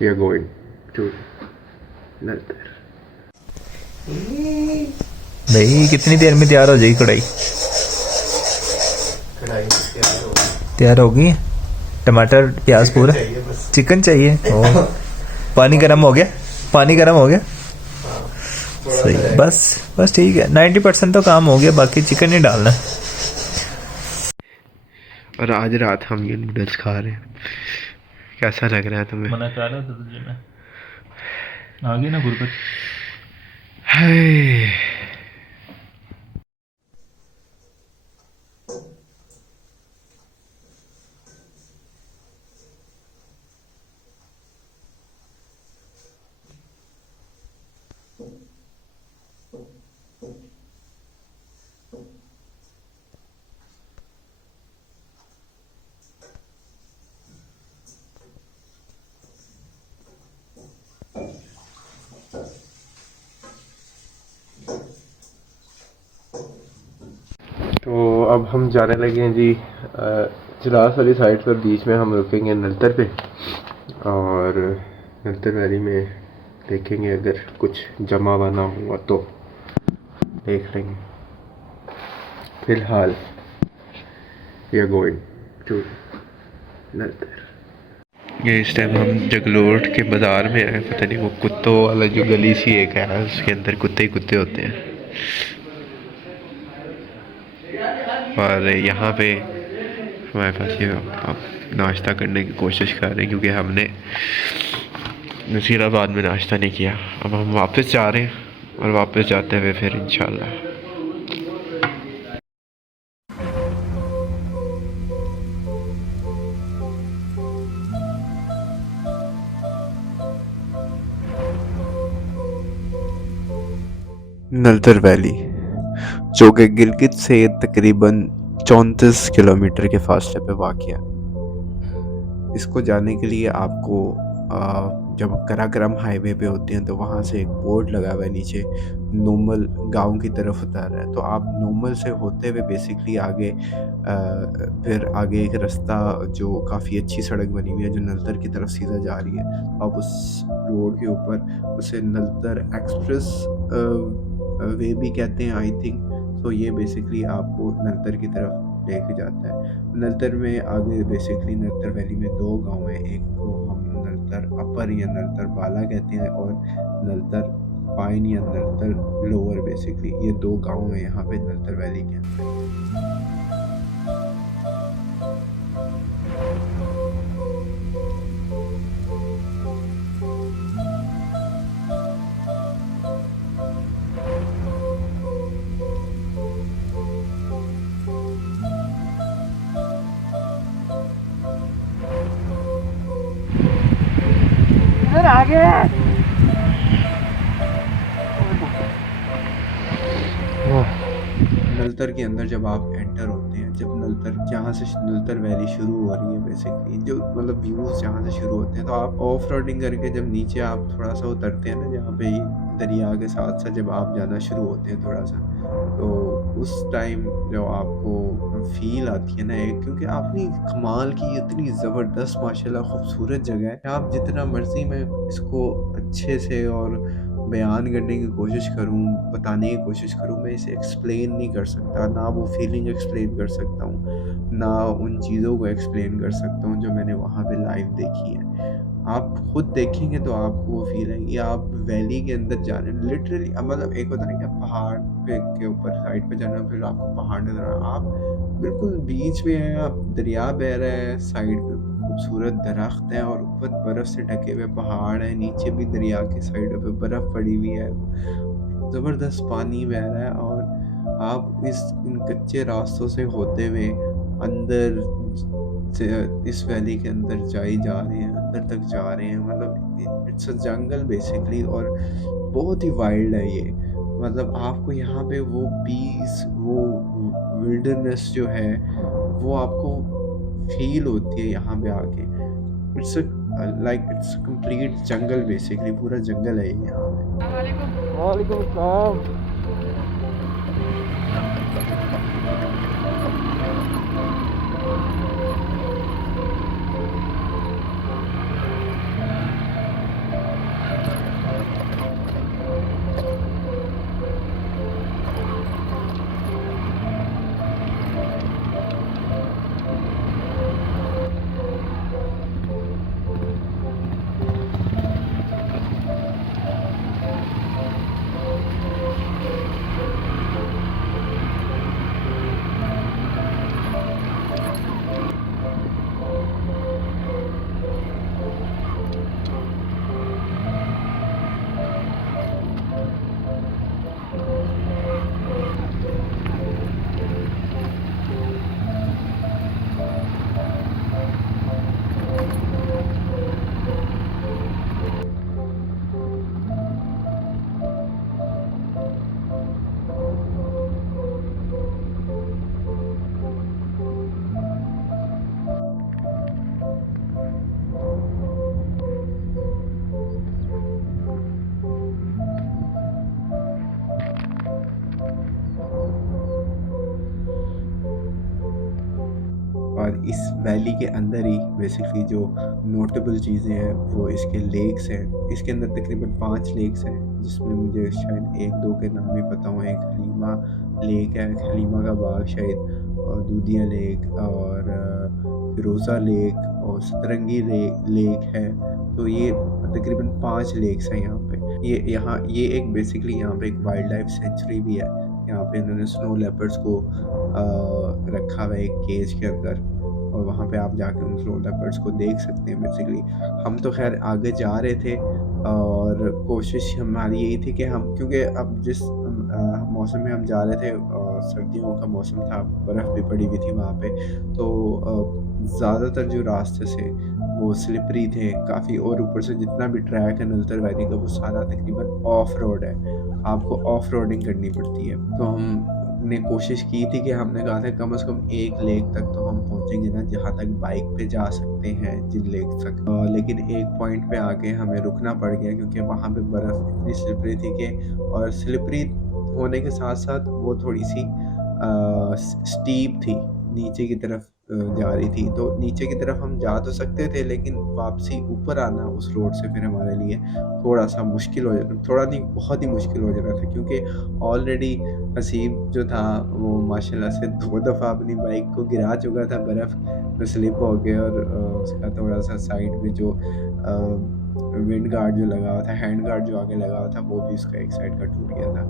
We are going to Naltar. नहीं, कितनी देर में तैयार हो जाएगी कढ़ाई? कढ़ाई तैयार होगी। टमाटर प्याज पूरा चिकन चाहिए। ओ, पानी गर्म हो गया? पानी गर्म हो गया? सही है। बस ठीक है, 90% तो काम हो गया, बाकी चिकन ही डालना। और आज रात हम ये नूडल्स खा रहे हैं। कैसा लग रहा है तुम्हें? मना कर रहा था तुझे मैं, आ गई ना गुरबत। हाय। तो अब हम जाने लगे हैं जी चिलास वाली साइड पर। बीच में हम रुकेंगे नलतर पे, और नलतर वैली में देखेंगे अगर कुछ जमा बना हुआ तो देख लेंगे। फिलहाल we are going to Naltar. ये इस टाइम हम जगलोट के बाज़ार में आए। पता नहीं वो कुत्तों वाला जो गली सी एक है, उसके अंदर कुत्ते ही कुत्ते होते हैं। और यहाँ पे हमारे पास ये अब नाश्ता करने की कोशिश कर रहे हैं, क्योंकि हमने नसीराबाद में नाश्ता नहीं किया। अब हम वापस जा रहे हैं, और वापस जाते हुए फिर इंशाल्लाह। नलतर वैली, जो कि गिलगित से तकरीबन 34 किलोमीटर के फासले पे वाक़ है। इसको जाने के लिए आपको जब कराक्रम हाईवे पे होते हैं तो वहाँ से एक बोर्ड लगा हुआ है नीचे, नोमल गांव की तरफ उतर रहा है। तो आप नोमल से होते हुए बेसिकली आगे फिर आगे एक रास्ता जो काफ़ी अच्छी सड़क बनी हुई है जो नलतर की तरफ सीधा जा रही है। आप उस रोड के ऊपर उसे नलतर एक्सप्रेस वे भी कहते हैं आई थिंक। तो ये बेसिकली आपको नलतर की तरफ लेके जाता है। नलतर में आगे बेसिकली नलतर वैली में 2 गाँव हैं। एक को हम नलतर अपर या नलतर बाला कहते हैं, और नलतर पाइन या नलतर लोअर। बेसिकली ये 2 गाँव हैं यहाँ पे नलतर वैली के अंदर। इधर आगे नलतर के अंदर जब आप एंटर होते हैं, जब नलतर जहाँ से नलतर वैली शुरू हो रही है बेसिकली, जो मतलब व्यूज़ जहाँ से शुरू होते हैं, तो आप ऑफ रोडिंग करके जब नीचे आप थोड़ा सा उतरते हैं ना, जहाँ पे दरिया के साथ साथ जब आप जाना शुरू होते हैं थोड़ा सा, तो उस टाइम जो आपको फील आती है ना एक, क्योंकि आपने कमाल की इतनी ज़बरदस्त माशाल्लाह खूबसूरत जगह है। आप जितना मर्ज़ी मैं इसको अच्छे से और बयान करने की कोशिश करूँ, बताने की कोशिश करूँ, मैं इसे एक्सप्लेन नहीं कर सकता। ना वो फीलिंग एक्सप्लेन कर सकता हूँ, ना उन चीज़ों को एक्सप्लेन कर सकता हूँ जो मैंने वहाँ पे लाइव देखी हैं। आप खुद देखेंगे तो आपको वो फील आएगी। आप वैली के अंदर जा रहे हैं लिटरली, मतलब एक होता है ना कि आप पहाड़ पे के ऊपर साइड पे जाना, फिर आपको पहाड़ नज़र आ रहा है, आप बिल्कुल बीच में हैं, आप दरिया बह रहा है, साइड पे खूबसूरत दरख्त हैं, और ऊपर बर्फ़ से ढके हुए पहाड़ हैं, नीचे भी दरिया की साइडों पे बर्फ़ पड़ी हुई है, ज़बरदस्त पानी बह रहा है, और आप इन कच्चे रास्तों से होते हुए अंदर से इस वैली के अंदर जाए जा रहे हैं, अंदर तक जा रहे हैं। मतलब इट्स अ जंगल बेसिकली, और बहुत ही वाइल्ड है ये। मतलब आपको यहाँ पे वो पीस, वो विल्डरनेस जो है, वो आपको फील होती है यहाँ पे आके। It's it's complete jungle basically, पूरा जंगल है ये यहाँ पे। वालेकुम सलाम। इस वैली के अंदर ही बेसिकली जो नोटेबल चीज़ें हैं वो इसके लेक्स हैं। इसके अंदर तकरीबन 5 लेक्स हैं, जिसमें मुझे शायद 1-2 के नाम ही पता हों। एक हलीमा लेक है, हलीमा का बाग शायद, और दूधिया लेक, और फ़िरोज़ा लेक, और सतरंगी लेक है। तो ये तकरीबन 5 लेक्स हैं यहाँ पे। ये एक बेसिकली यहाँ पे एक वाइल्ड लाइफ सेंचुरी भी है। यहाँ पे इन्होंने स्नो लेपर्ड्स को रखा हुआ है एक केज के अंदर, और वहाँ पे आप जाके उन स्नो लेपर्ड्स को देख सकते हैं बेसिकली। हम तो ख़ैर आगे जा रहे थे, और कोशिश हमारी यही थी कि हम, क्योंकि अब जिस मौसम में हम जा रहे थे, सर्दियों का मौसम था, बर्फ़ भी पड़ी हुई थी वहाँ पे, तो ज़्यादातर जो रास्ते से वो स्लिपरी थे काफ़ी, और ऊपर से जितना भी ट्रैक है नलतर वैली का वो सारा तकरीबन ऑफ रोड है। आपको ऑफ रोडिंग करनी पड़ती है। तो हमने कोशिश की थी कि हमने कहा था कम से कम एक लेक तक तो हम पहुँचेंगे ना, जहाँ तक बाइक पे जा सकते हैं जिन लेक तक। लेकिन एक पॉइंट पे आके हमें रुकना पड़ गया, क्योंकि वहाँ पे बर्फ़ इतनी स्लिपरी थी कि, और स्लिपरी होने के साथ-साथ वो थोड़ी-सी स्टीप थी, नीचे की तरफ जा रही थी। तो नीचे की तरफ हम जा तो सकते थे, लेकिन वापसी ऊपर आना उस रोड से फिर हमारे लिए थोड़ा-सा मुश्किल हो जाता, थोड़ा नहीं बहुत ही मुश्किल हो जाना था, क्योंकि ऑलरेडी हसीब जो था वो माशाल्लाह से 2 दफ़ा अपनी बाइक को गिरा चुका था बर्फ़ में स्लिप हो के, और उसका थोड़ा-सा साइड में जो विंड गार्ड जो लगा हुआ था, हैंड गार्ड जो आगे लगा हुआ था, वो भी उसका एक साइड का टूट गया था।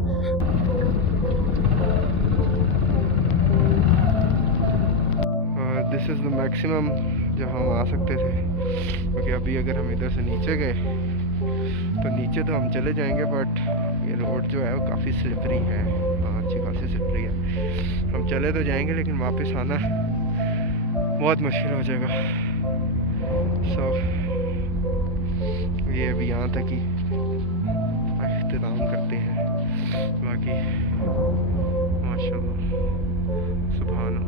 दिस इज़ द मैक्सिमम जहाँ हम आ सकते थे, क्योंकि अभी अगर हम इधर से नीचे गए तो नीचे तो हम चले जाएंगे, बट ये रोड जो है वो काफ़ी स्लिपरी है, अच्छी खासी स्लिपरी है। हम चले तो जाएंगे, लेकिन वापस आना बहुत मुश्किल हो जाएगा। सो ये अभी यहाँ तक ही इख्तिताम करते हैं। बाकी माशाल्लाह, सुभान अल्लाह।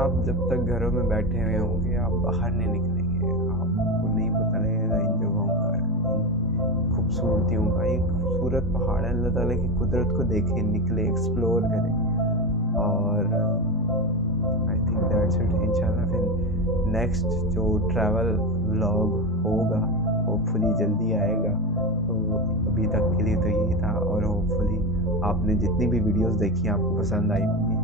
आप जब तक घरों में बैठे हुए होंगे, आप बाहर नहीं निकलेंगे, आपको नहीं पता लगेगा इन जगहों का, इन खूबसूरतियों का। ये खूबसूरत पहाड़ है, अल्लाह ताला की कुदरत को देखें, निकले, एक्सप्लोर करें। और आई थिंक दैट्स इट। इंशाल्लाह फिर नेक्स्ट जो ट्रैवल व्लॉग होगा होपफुली जल्दी आएगा। तो अभी तक के लिए तो यही था, और होपफुली आपने जितनी भी वीडियोस देखी आपको पसंद आई होंगी।